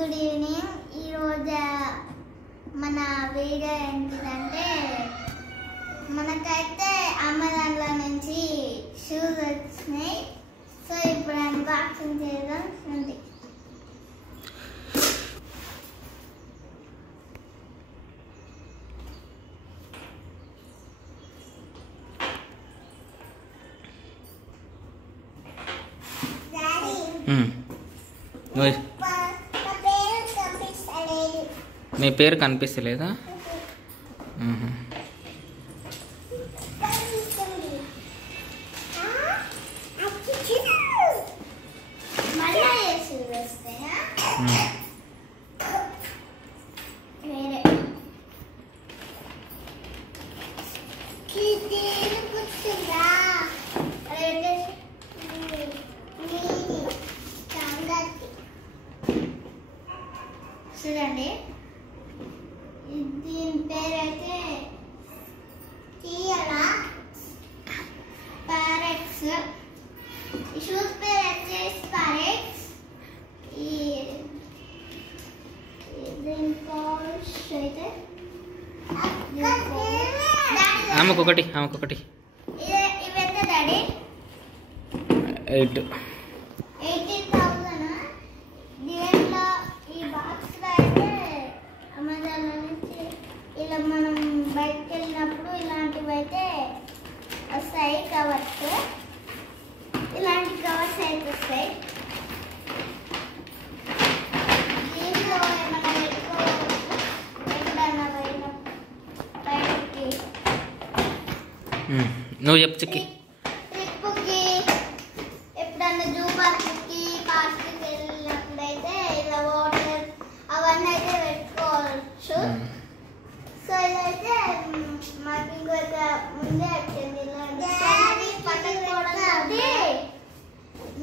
Good evening. ఈరోజు మన video ఏంటిదంటే మనకైతే అమెజాన్లో నుంచి షూస్ వచ్చినాయి. సో ఇప్పుడు అన్బాక్సింగ్ చేయడం ఉంది. నీ పేరు కనిపిస్తలేదా? చూడండి, దీని పేరైతే కియాలా పారెక్స్. ఈ షూస్ పేరు వచ్చేసి పారెక్స్. దీని కాస్ట్ అయితే ఆమెకొకటి ఇవైతే డాడీ 18,000. దీంట్లో ఈ బాక్స్ అయితే అమెజాన్ నుంచి ఇలా మనం బయటకు వెళ్ళినప్పుడు ఇలాంటివి అయితే వస్తాయి. కవర్స్, ఇలాంటి కవర్స్ అయితే వస్తాయి. దీంట్లో ఏమైనా ఎక్కడన్నా బయటకి నువ్వు చెప్పు చిక్కి. ట్రిప్కి ఎప్పుడన్నా జూ పార్క్కి పార్క్కి వెళ్ళినప్పుడైతే ఇలా వాటర్ అవన్నీ అయితే పెట్టుకోవచ్చు. సో ఇదైతే మాకు ఇంకొక ముందే వచ్చింది. పట్టకపోవడం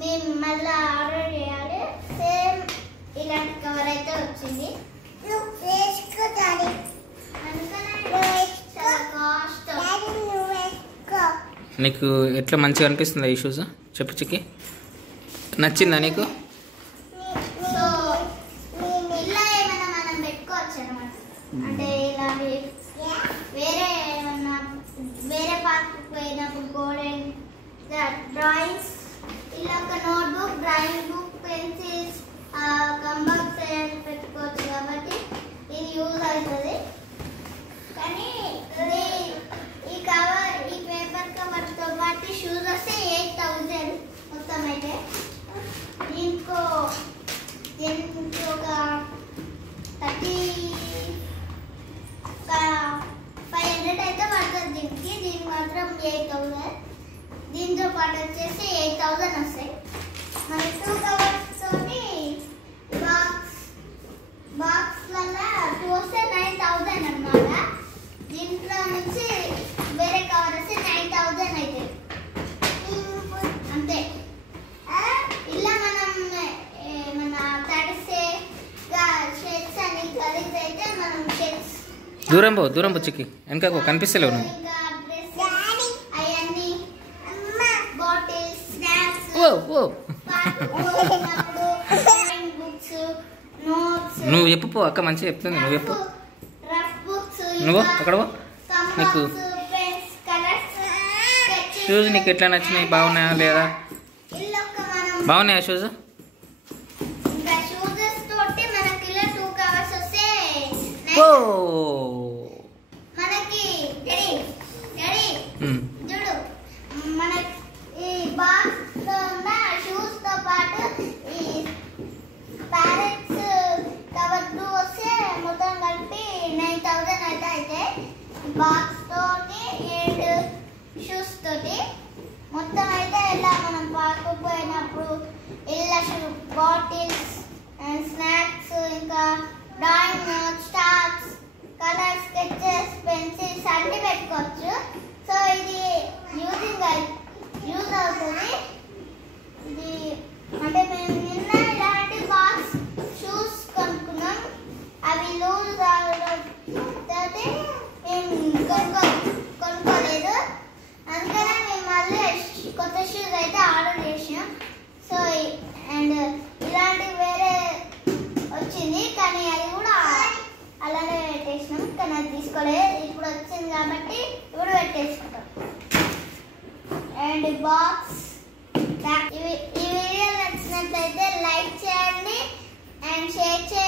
మేము మళ్ళీ ఆర్డర్ చేయాలి. సేమ్ ఇలాంటి కవర్ అయితే వచ్చింది. నీకు ఎట్లా మంచిగా అనిపిస్తుందా ఈ షూస్? చెప్పు చిక్కి, నచ్చిందా నీకు? సో ఇలా ఏమైనా మనం పెట్టుకోవచ్చు అనమాట. అంటే ఇలా వేరే ఏమన్నా వేరే పార్క్ పోయినప్పుడు గోల్డెన్ డ్రాయింగ్స్, ఇలా ఒక నోట్బుక్, డ్రాయింగ్ బుక్, పెన్సిల్స్, కంబాక్స్ పెట్టుకోవచ్చు. కాబట్టి ఇది యూజ్ అవుతుంది. కానీ ఈ కవర్, ఈ పేపర్ కవర్తో పాటు షూస్ వస్తే 8,000 మొత్తం. అయితే దీనికి ఒక 500 అయితే పడుతుంది. దీనికి మాత్రం 8,000. దీంతో పాటు వచ్చేసి 8,000 వస్తాయి. మరి 2 కవర్స్ తోటి బాక్స్లలో 2 వస్తే 9,000 అన్నమాట. దీంట్లో నుంచి వేరే కవర్ వస్తే 9,000 అవుతుంది అంతే. ఇలా మనం ఏమన్నా తడిసే షర్ట్స్ అని గలీజ్ అయితే మనం షర్ట్స్ దూరం పో చిక్కి, వెనక కనిపిస్తలేవు నువ్వు. అవన్నీ బాటిల్స్, స్నాక్స్, బుక్స్, నోట్స్, నువ్వు చెప్పు పో, అక్క మంచిగా చెప్తుంది. నువ్వు చెప్పు. రఫ్ బుక్స్, నువ్వు అక్కడ పో. నీకు పెన్స్, కలర్స్, షూస్ నీకు ఎట్లా నచ్చినాయి? బాగున్నాయా లేదా? బాగున్నాయా షూస్? ఇంకా షూస్ తోటి మనకి ఇలా 2 కవర్స్ వస్తే మనకి చూడు, మనకి ఈ బాక్స్ లో ఉన్న షూస్ తో పాటు ఈ ప్యారెట్స్ కవర్ 2 వస్తే మొత్తం కలిపి 9,000 అయితే బాక్స్ తోటి 8 షూస్ తోటి మొత్తం అయితే ఇలా మనం పార్కు పోయినప్పుడు ఇలా బాటిల్స్ అండ్ స్నాక్స్, ఇంకా drawing notes, stars, colour sketches, pencils అన్ని పెట్టుకోవచ్చు. సో ఇది యూజ్ అవుతుంది. ఇది అంటే మేము నిన్న ఇలాంటి బాక్స్ షూస్ కొనుక్కున్నాం. అవి లూజ్ అవడం మేము కొనుక్కోలేదు. అందుకనే మేము మళ్ళీ కొత్త షూస్ అయితే ఆర్డర్ చేసాం. సో అండ్ ఇలాంటి వేరే వచ్చింది. అనేది తీసుకోలేదు, ఇప్పుడు వచ్చింది కాబట్టి ఇప్పుడు పెట్టేసుకుంటాం. అండ్ బాక్స్ ఈ వీడియో నచ్చినట్లయితే లైక్ చేయండి అండ్ షేర్ చేయండి.